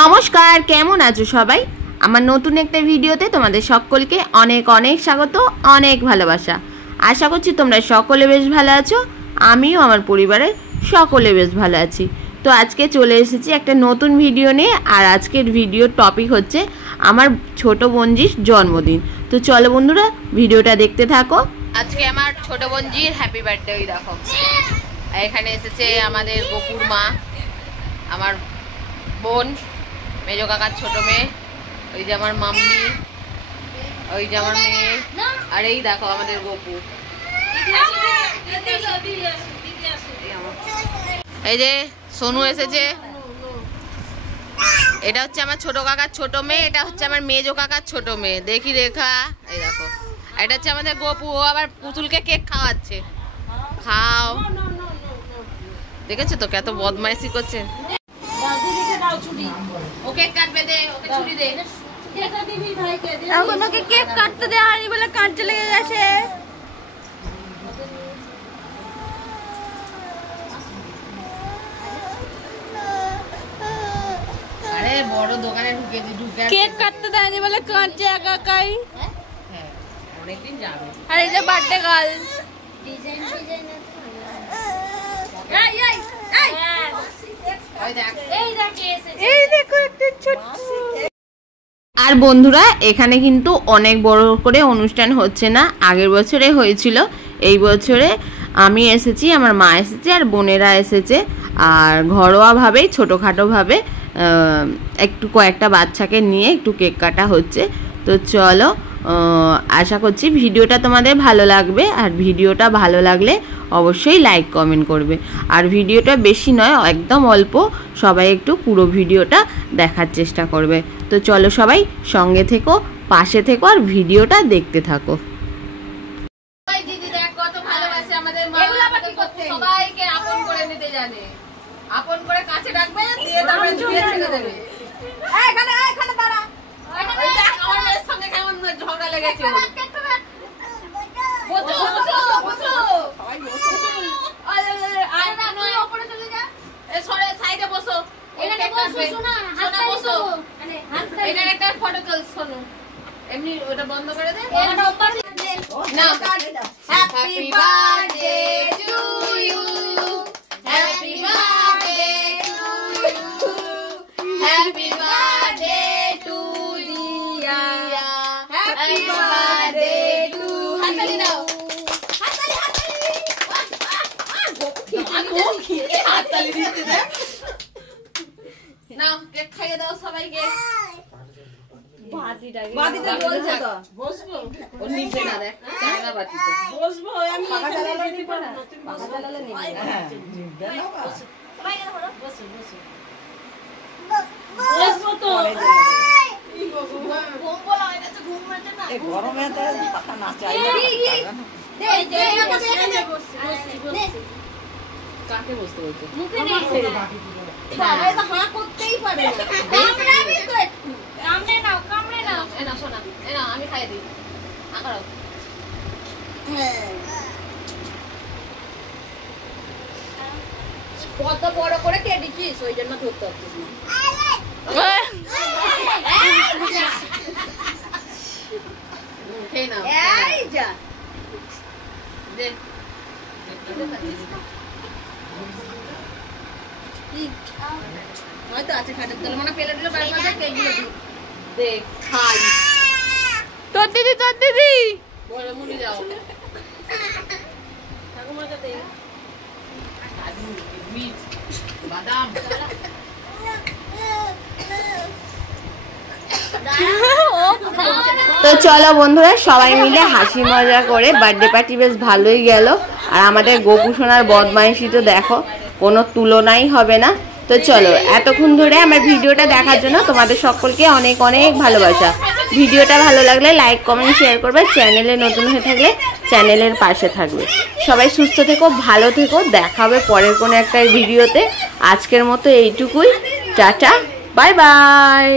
নমস্কার, কেমন আছো সবাই? আমার নতুন একটা ভিডিওতে তোমাদের সকলকে অনেক অনেক স্বাগত, অনেক ভালোবাসা। আশা করছি তোমরা সকলে বেশ ভালো আছো, আমিও আমার পরিবারের সকলে বেশ ভালো আছি। তো আজকে চলে এসেছি একটা নতুন ভিডিও নিয়ে, আর আজকের ভিডিওর টপিক হচ্ছে আমার ছোট বোনজির জন্মদিন। তো চলো বন্ধুরা, ভিডিওটা দেখতে থাকো। আজকে আমার ছোট বোনজির হ্যাপি বার্থডে। ওই দেখো এখানে এসেছে আমাদের গোপুর মা, আমার বোন, মেজো কাকার ছোট মেয়ে, ওই যে আমার মাম্মি, ওই যে আমার মেয়ে, আর এই দেখো আমাদের গোপু। এই যে সোনু এসেছে, এটা হচ্ছে আমার ছোট কাকার ছোট মেয়ে, এটা হচ্ছে আমার মেজো কাকার ছোট মেয়ে। দেখি রেখা, এই দেখো এটা হচ্ছে আমাদের গোপু। ও আবার পুতুলকে কেক খাওয়াচ্ছে, খাও। দেখেছো তো কত বদমাইশি করছে। ওকে কাটবে দে, ওকে ছুরি দে। এখন ওকে কেক কাটতে দেওয়া হয়নি বলে কাটতে লেগে গেছে। আরে বড় দোকানে ঢুকে কেক কাটতে দেয়নি বলে কাটছে একা একাই। হ্যাঁ, অনেকদিন যাবে। আর এই যে বার্থডে গার্ল, এই দেখো একটা ছোট। আর বন্ধুরা, এখানে কিন্তু অনেক বড় করে অনুষ্ঠান হচ্ছে না, আগের বছরে হয়েছিল। এই বছরে আমি এসেছি, আমার মা এসেছে, আর বোনেরা এসেছে। আর ঘরোয়াভাবেই ছোটোখাটোভাবে একটু কয়েকটা বাচ্চাকে নিয়ে একটু কেক কাটা হচ্ছে। তো চলো, আশা করছি ভিডিওটা তোমাদের ভালো লাগবে। আর ভিডিওটা ভালো লাগলে অবশ্যই লাইক কমেন্ট করবে। আর ভিডিওটা বেশি নয়, একদম অল্প, সবাই একটু পুরো ভিডিওটা দেখার চেষ্টা করবে। তো চলো সবাই সঙ্গে থেকো, পাশে থেকো, আর ভিডিওটা দেখতে থাকো। দিদি দেখ কত ভালোবাসে আমাদের মা, সবাইকে আপন করে নিতে জানে, আপন করে কাছে রাখবে, দিয়ে তারপরে ধুয়ে ছেড়ে দেবে। এখানে এখানে দাঁড়া, ওই দেখ আমার মেয়ের সঙ্গে কেমন ঝগড়া লেগেছে। বসো বসো বসো, সবাই বসো। আর না উপরে চলে যা, এ সরে সাইডে বসো। এখানে বসো, শোনা হাত বসো, এখানে একটা ফটো তুল। শোনো এমনি ওটা বন্ধ করে দে, এটা উপর না। Happy birthday to you, happy birthday to you, happy birthday to Dia, happy birthday to. হাততালি দাও, হাততালি হাততালি। হাততালি দিতে দে। নাও কেক খাইয়ে দাও সবাইকে। বাতিটা জ্বলছে তো, বসবো। ও নিচে না, দেখ চায়না বাতি তো। বসবো আমি, পাখা চালালে নিতে না, পাখা চালালে নিতে। হ্যাঁ বসো সবাই, এখানে বসো বসো বসো বসবো তো। এই ভগবান, ঘুম বলা হয়ে গেছে, ঘুম হচ্ছে না। এই গরমে তো পাখা না চাইলে দে দে, এখানে বসছি বসছি বসছি। কাকে বসতে বলছো? মুখে নে, বাবা এটা হাঁ করতেই পারে না। কামড়াবি তো একটু, কামড়ে নাও কামড়ে নাও। এ না শোনা, এ না আমি খাইয়ে দিই, আকারো। হ্যাঁ কত বড় করে কেটেছিস, ওই জন্য ধরতে পারছিস না। খেয়ে নাও, এই যা দে। হয়তো আছে খাটের তলে, মানে পেলে দিলে বাইরে মাঝে কেকগুলো দিই। দেখ খাই। তোর দিদি তোর দিদি বলে মুড়ি যাও। ঠাকুমাকে দে কাজু, কিশমিশ, বাদাম। তো চলো বন্ধুরা, সবাই মিলে হাসি মজা করে বার্থডে পার্টি বেশ ভালোই গেল। আর আমাদের গোপু সোনার বদমাইশি তো দেখো, কোনো তুলনাই হবে না। তো চলো, এতক্ষণ ধরে আমার ভিডিওটা দেখার জন্য তোমাদের সকলকে অনেক অনেক ভালোবাসা। ভিডিওটা ভালো লাগলে লাইক কমেন্ট শেয়ার করবে, চ্যানেলে নতুন হয়ে থাকলে চ্যানেলের পাশে থাকবে। সবাই সুস্থ থেকো, ভালো থেকো, দেখা হবে পরের কোনো একটা ভিডিওতে। আজকের মতো এইটুকুই, টাটা, বাই বাই।